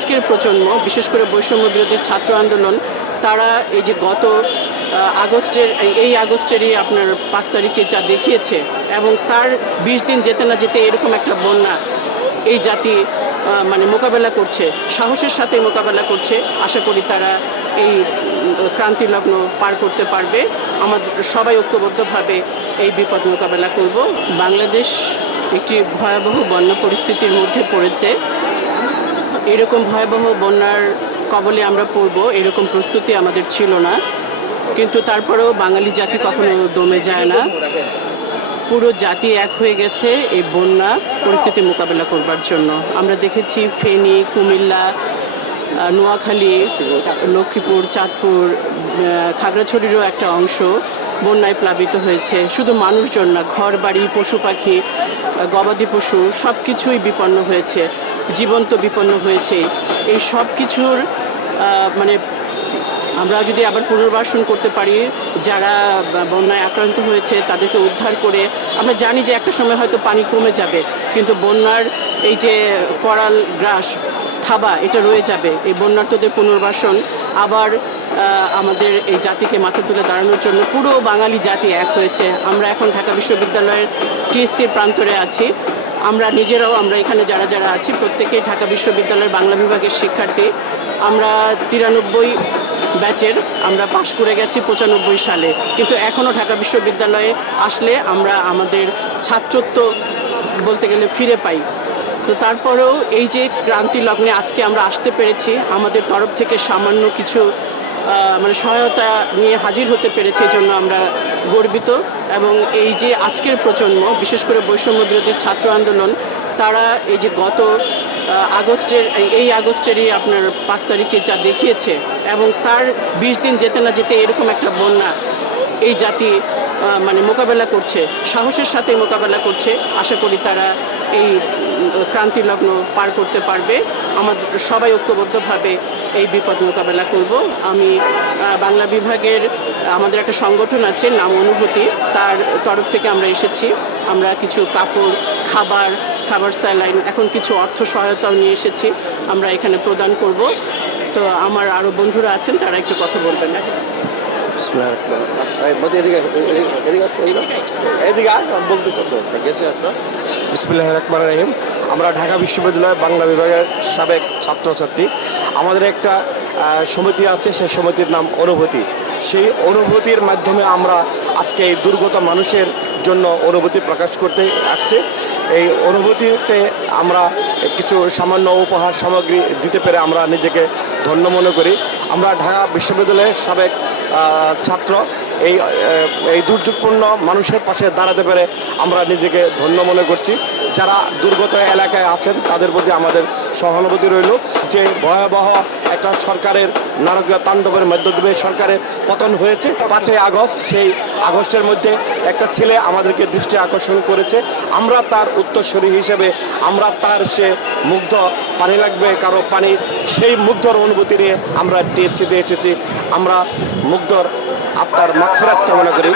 আজকের প্রজন্ম, বিশেষ করে বৈষম্য বিরোধী ছাত্র আন্দোলন, তারা এই যে গত আগস্টের, এই- আগস্টেরই আপনার পাঁচ তারিখে যা দেখিয়েছে এবং তার বিশ দিন যেতে না যেতে এরকম একটা বন্যা এই জাতি মানে মোকাবেলা করছে, সাহসের সাথে মোকাবেলা করছে, আশা করি তারা এই ক্রান্তি লগ্ন পার করতে পারবে। আমাদের সবাই ঐক্যবদ্ধভাবে এই বিপদ মোকাবেলা করব। বাংলাদেশ একটি ভয়াবহ বন্য পরিস্থিতির মধ্যে পড়েছে। এরকম ভয়াবহ বন্যার কবলে আমরা পড়ব, এরকম প্রস্তুতি আমাদের ছিল না। কিন্তু তারপরেও বাঙালি জাতি কখনো দমে যায় না। পুরো জাতি এক হয়ে গেছে এই বন্যা পরিস্থিতি মোকাবেলা করবার জন্য। আমরা দেখেছি ফেনী, কুমিল্লা নোয়াখালী, লক্ষ্মীপুর, চাঁদপুর খাগড়াছড়িরও একটা অংশ বন্যায় প্লাবিত হয়েছে। শুধু মানুষজন না ঘর বাড়ি পশু পাখি গবাদি পশু সব কিছুই বিপন্ন হয়েছে। জীবন্ত বিপন্ন হয়েছে। এই সব কিছুর মানে আমরা যদি আবার পুনর্বাসন করতে পারি, যারা বন্যায় আক্রান্ত হয়েছে তাদেরকে উদ্ধার করে, আমরা জানি যে একটা সময় হয়তো পানি কমে যাবে, কিন্তু বন্যার এই যে করাল গ্রাস, থাবা, এটা রয়ে যাবে। এই বন্যার্থদের পুনর্বাসন আবার আমাদের এই জাতিকে মাথা তুলে দাঁড়ানোর জন্য পুরো বাঙালি জাতি এক হয়েছে। আমরা এখন ঢাকা বিশ্ববিদ্যালয়ের টিএসসির প্রান্তরে আছি। আমরা নিজেরাও, আমরা এখানে যারা যারা আছি প্রত্যেকেই ঢাকা বিশ্ববিদ্যালয়ের বাংলা বিভাগের শিক্ষার্থী। আমরা তিরানব্বই ব্যাচের আমরা পাশ করে গেছি পঁচানব্বই সালে। কিন্তু এখনও ঢাকা বিশ্ববিদ্যালয়ে আসলে আমরা আমাদের ছাত্রত্ব বলতে গেলে ফিরে পাই। তো তারপরেও এই যে ক্রান্তি লগ্নে আজকে আমরা আসতে পেরেছি, আমাদের তরফ থেকে সামান্য কিছু মানে সহায়তা নিয়ে হাজির হতে পেরেছে জন্য আমরা গর্বিত এবং এই যে আজকের প্রজন্ম বিশেষ করে বৈষম্য বিরোধী ছাত্র আন্দোলন তারা এই যে গত আগস্টের এই- আগস্টেরই আপনার পাঁচ তারিখে যা দেখিয়েছে এবং তার বিশ দিন যেতে না যেতে এরকম একটা বন্যা এই জাতি মানে মোকাবেলা করছে সাহসের সাথে মোকাবেলা করছে। আশা করি তারা এই উম, ক্রান্তি লগ্ন পার করতে পারবে। আমাদের সবাই ঐক্যবদ্ধভাবে এই বিপদ মোকাবেলা করব। আমি বাংলা বিভাগের আমাদের একটা সংগঠন আছে নাম অনুভূতি তার তরফ থেকে আমরা এসেছি। আমরা কিছু কাপড় খাবার খাবার স্যালাইন এখন কিছু অর্থ সহায়তাও নিয়ে এসেছি আমরা এখানে প্রদান করব। তো আমার আরও বন্ধুরা আছেন তারা একটু কথা বলবেন। বিসমিল্লাহ রহমান রহিম। আমরা ঢাকা বিশ্ববিদ্যালয়ের বাংলা বিভাগের সাবেক ছাত্রছাত্রী। আমাদের একটা সমিতি আছে সেই সমিতির নাম অনুভূতি। সেই অনুভূতির মাধ্যমে আমরা আজকে এই দুর্গত মানুষের জন্য অনুভূতি প্রকাশ করতে আসছি। এই অনুভূতিতে আমরা কিছু সামান্য উপহার সামগ্রী দিতে পেরে আমরা নিজেকে ধন্য মনে করি। আমরা ঢাকা বিশ্ববিদ্যালয়ের সাবেক ছাত্র। এই এই দুর্যোগপূর্ণ মানুষের পাশে দাঁড়াতে পেরে আমরা নিজেকে ধন্য মনে করছি। যারা দুর্গত এলাকায় আছেন, তাদের প্রতি আমাদের সহানুভূতি রইল। যে ভয়াবহ একটা সরকারের নারকীয় তাণ্ডবের মধ্য দিয়ে সরকারের পতন হয়েছে, পাঁচই আগস্ট, সেই আগস্টের মধ্যে একটা ছেলে আমাদেরকে দৃষ্টি আকর্ষণ করেছে। আমরা তার উত্তরস্বরী হিসেবে, আমরা তার সে মুগ্ধ পানি লাগবে, কারও পানি, সেই মুগ্ধর অনুভূতি নিয়ে আমরা টিএসসিতে এসেছি। আমরা মুগ্ধর আত্মার মাকসরাত কামনা করি।